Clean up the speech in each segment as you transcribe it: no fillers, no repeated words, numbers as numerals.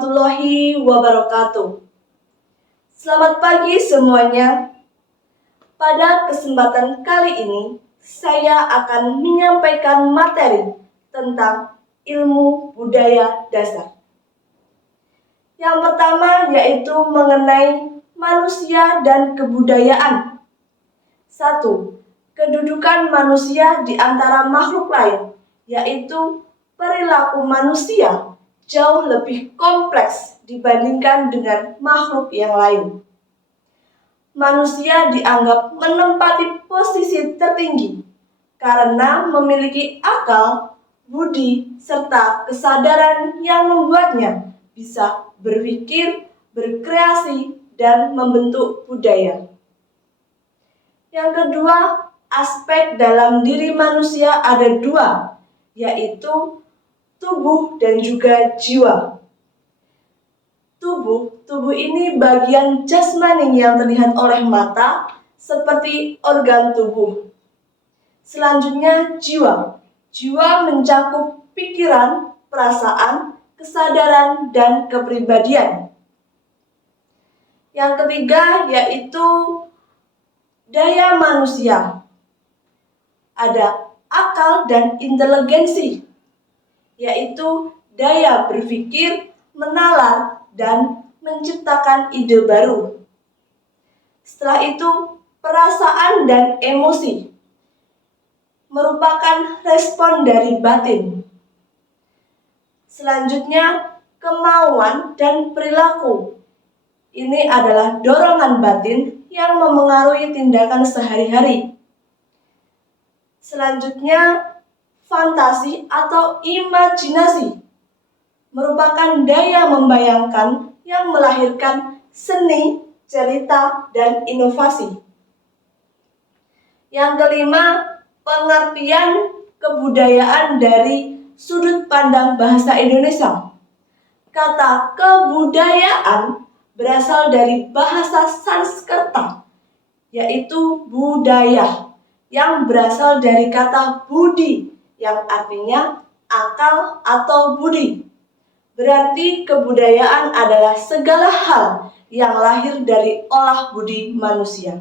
warahmatullahi wabarakatuh. Selamat pagi semuanya. Pada kesempatan kali ini, saya akan menyampaikan materi tentang ilmu budaya dasar. Yang pertama yaitu mengenai manusia dan kebudayaan. 1. Kedudukan manusia di antara makhluk lain, yaitu perilaku manusia jauh lebih kompleks dibandingkan dengan makhluk yang lain. Manusia dianggap menempati posisi tertinggi karena memiliki akal, budi, serta kesadaran yang membuatnya bisa berpikir, berkreasi, dan membentuk budaya. Yang kedua, aspek dalam diri manusia ada dua, yaitu tubuh dan juga jiwa. Tubuh ini bagian jasmani yang terlihat oleh mata seperti organ tubuh. Selanjutnya jiwa. Jiwa mencakup pikiran, perasaan, kesadaran, dan kepribadian. Yang ketiga yaitu daya manusia. Ada akal dan inteligensi, yaitu daya berpikir, menalar, dan menciptakan ide baru. Setelah itu, perasaan dan emosi merupakan respon dari batin. Selanjutnya, kemauan dan perilaku. Ini adalah dorongan batin yang memengaruhi tindakan sehari-hari. Selanjutnya, fantasi atau imajinasi merupakan daya membayangkan yang melahirkan seni, cerita, dan inovasi. Yang kelima, pengertian kebudayaan dari sudut pandang bahasa Indonesia. Kata kebudayaan berasal dari bahasa Sanskerta, yaitu budaya, yang berasal dari kata budi, yang artinya akal atau budi. Berarti kebudayaan adalah segala hal yang lahir dari olah budi manusia.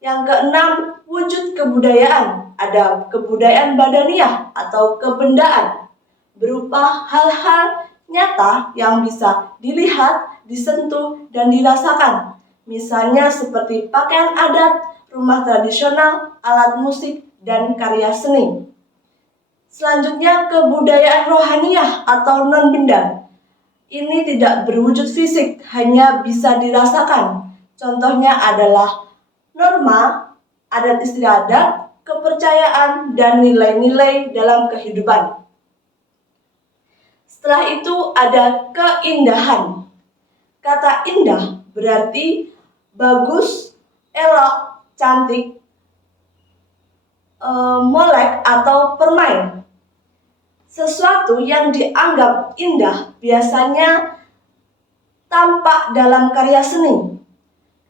Yang keenam, wujud kebudayaan. Ada kebudayaan badaniah atau kebendaan, berupa hal-hal nyata yang bisa dilihat, disentuh, dan dirasakan. Misalnya seperti pakaian adat, rumah tradisional, alat musik, dan karya seni. Selanjutnya, kebudayaan rohaniah atau non-benda. Ini tidak berwujud fisik, hanya bisa dirasakan. Contohnya adalah norma, adat istiadat, kepercayaan, dan nilai-nilai dalam kehidupan. Setelah itu ada keindahan. Kata indah berarti bagus, elok, cantik, molek atau permain. Sesuatu yang dianggap indah biasanya tampak dalam karya seni.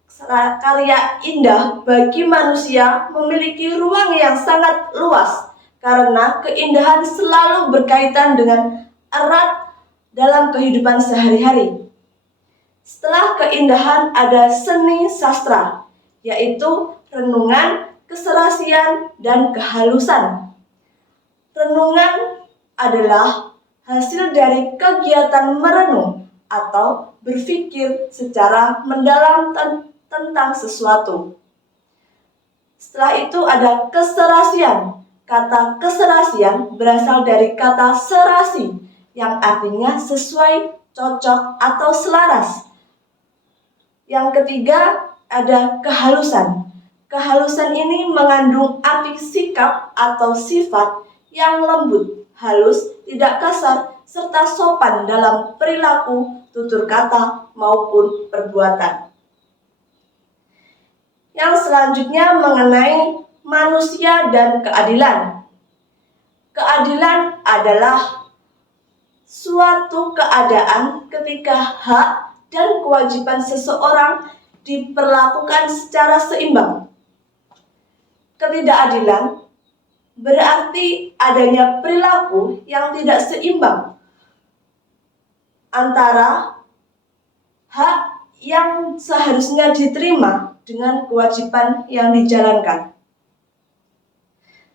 Karya indah bagi manusia memiliki ruang yang sangat luas karena keindahan selalu berkaitan dengan erat dalam kehidupan sehari-hari. Setelah keindahan ada seni sastra, yaitu renungan, keserasian, dan kehalusan. Renungan adalah hasil dari kegiatan merenung atau berpikir secara mendalam tentang sesuatu. Setelah itu ada keserasian. Kata keserasian berasal dari kata serasi, yang artinya sesuai, cocok, atau selaras. Yang ketiga ada kehalusan. Kehalusan ini mengandung arti sikap atau sifat yang lembut, halus, tidak kasar, serta sopan dalam perilaku, tutur kata, maupun perbuatan. Yang selanjutnya mengenai manusia dan keadilan. Keadilan adalah suatu keadaan ketika hak dan kewajiban seseorang diperlakukan secara seimbang. Ketidakadilan berarti adanya perilaku yang tidak seimbang. antara hak yang seharusnya diterima dengan kewajiban yang dijalankan.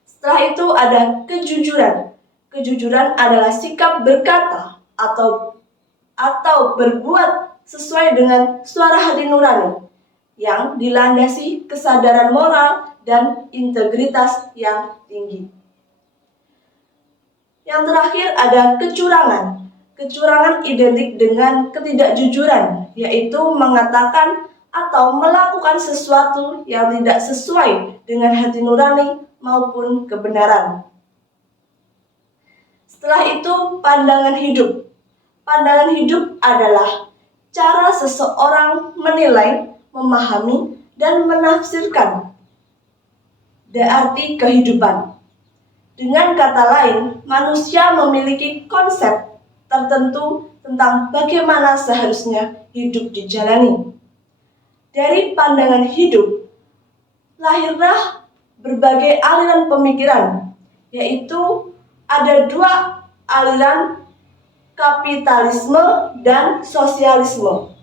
Setelah itu ada kejujuran. Kejujuran adalah sikap berkata atau berbuat sesuai dengan suara hati nurani yang dilandasi kesadaran moral dan integritas yang tinggi. Yang terakhir ada kecurangan. Kecurangan identik dengan ketidakjujuran, yaitu mengatakan atau melakukan sesuatu yang tidak sesuai dengan hati nurani maupun kebenaran. Setelah itu, pandangan hidup. Pandangan hidup adalah cara seseorang menilai, memahami, dan menafsirkan arti kehidupan. Dengan kata lain, manusia memiliki konsep tertentu tentang bagaimana seharusnya hidup dijalani. Dari pandangan hidup, lahirlah berbagai aliran pemikiran, yaitu ada dua aliran, kapitalisme dan sosialisme.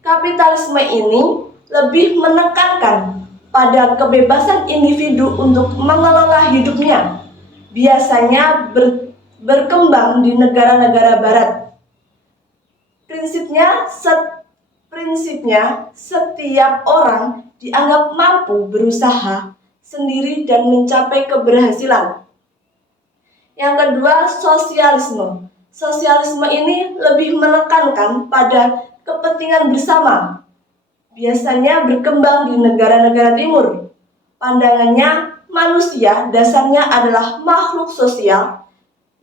Kapitalisme ini lebih menekankan pada kebebasan individu untuk mengelola hidupnya, biasanya berkembang di negara-negara barat. Prinsipnya setiap orang dianggap mampu berusaha sendiri dan mencapai keberhasilan. Yang kedua, sosialisme. Sosialisme ini lebih menekankan pada kepentingan bersama, biasanya berkembang di negara-negara timur. Pandangannya, manusia dasarnya adalah makhluk sosial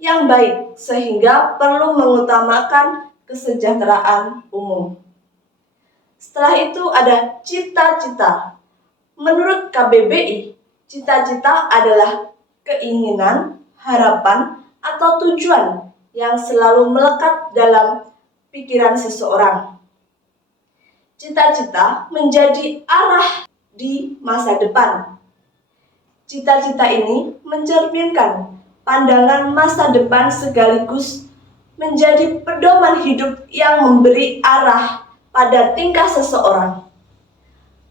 yang baik, sehingga perlu mengutamakan kesejahteraan umum. Setelah itu ada cita-cita. Menurut KBBI, cita-cita adalah keinginan, harapan, atau tujuan yang selalu melekat dalam pikiran seseorang. Cita-cita menjadi arah di masa depan. Cita-cita ini mencerminkan pandangan masa depan sekaligus menjadi pedoman hidup yang memberi arah pada tingkah seseorang.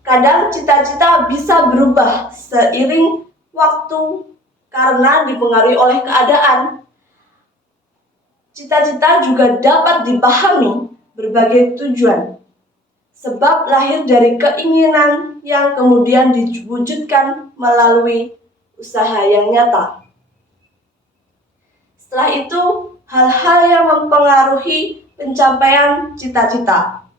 Kadang cita-cita bisa berubah seiring waktu karena dipengaruhi oleh keadaan. Cita-cita juga dapat dipahami berbagai tujuan, sebab lahir dari keinginan yang kemudian diwujudkan melalui usaha yang nyata. Setelah itu, hal-hal yang mempengaruhi pencapaian cita-cita.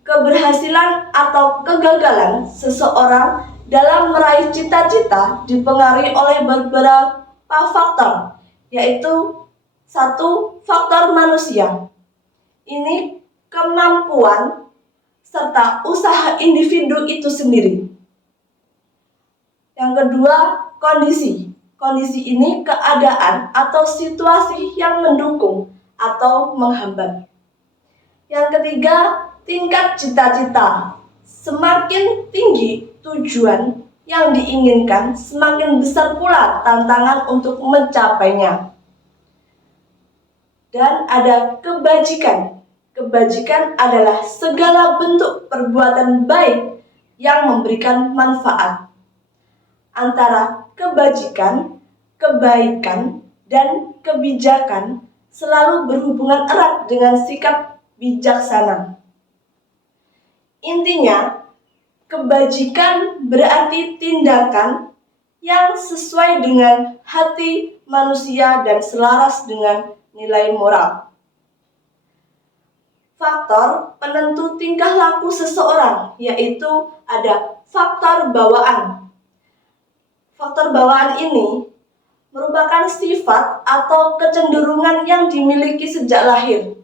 Keberhasilan atau kegagalan seseorang dalam meraih cita-cita dipengaruhi oleh beberapa faktor, yaitu 1. Faktor manusia. Ini kemampuan serta usaha individu itu sendiri. Yang kedua, kondisi. Kondisi ini keadaan atau situasi yang mendukung atau menghambat. Yang ketiga, tingkat cita-cita. Semakin tinggi tujuan yang diinginkan, semakin besar pula tantangan untuk mencapainya. Dan ada kebajikan. Kebajikan adalah segala bentuk perbuatan baik yang memberikan manfaat. Antara kebajikan, kebaikan, dan kebijakan selalu berhubungan erat dengan sikap bijaksana. Intinya, kebajikan berarti tindakan yang sesuai dengan hati manusia dan selaras dengan nilai moral. Faktor penentu tingkah laku seseorang, yaitu ada faktor bawaan. Faktor bawaan ini merupakan sifat atau kecenderungan yang dimiliki sejak lahir.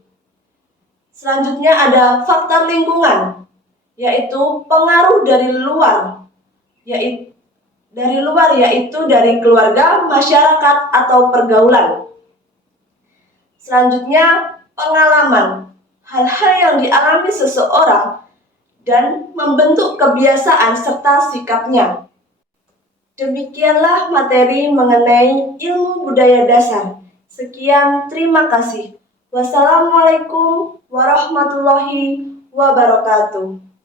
Selanjutnya ada faktor lingkungan, yaitu pengaruh dari luar, yaitu dari keluarga, masyarakat, atau pergaulan. Selanjutnya, pengalaman, hal-hal yang dialami seseorang dan membentuk kebiasaan serta sikapnya. Demikianlah materi mengenai ilmu budaya dasar. Sekian, terima kasih. Wassalamualaikum warahmatullahi wabarakatuh.